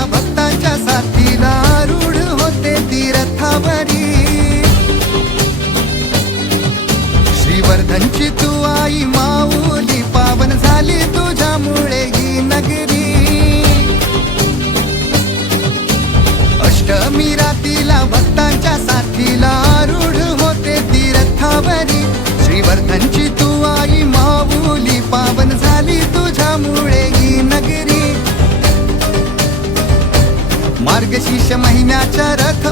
रातीला भक्तांच्या साथीला रूढ होते तीर्थावरी। श्रीवर्धनची तू आई माऊली पावन झाली तुझ्यामुळे ही नगरी। अष्टमी रातीला भक्तांच्या साथीला रूढ होते तीर्थावरी। श्रीवर्धनची तू आई माऊली पावन झाली तुझ्यामुळे ही नगरी। मार्गशीर्ष महिन्याच्या रथ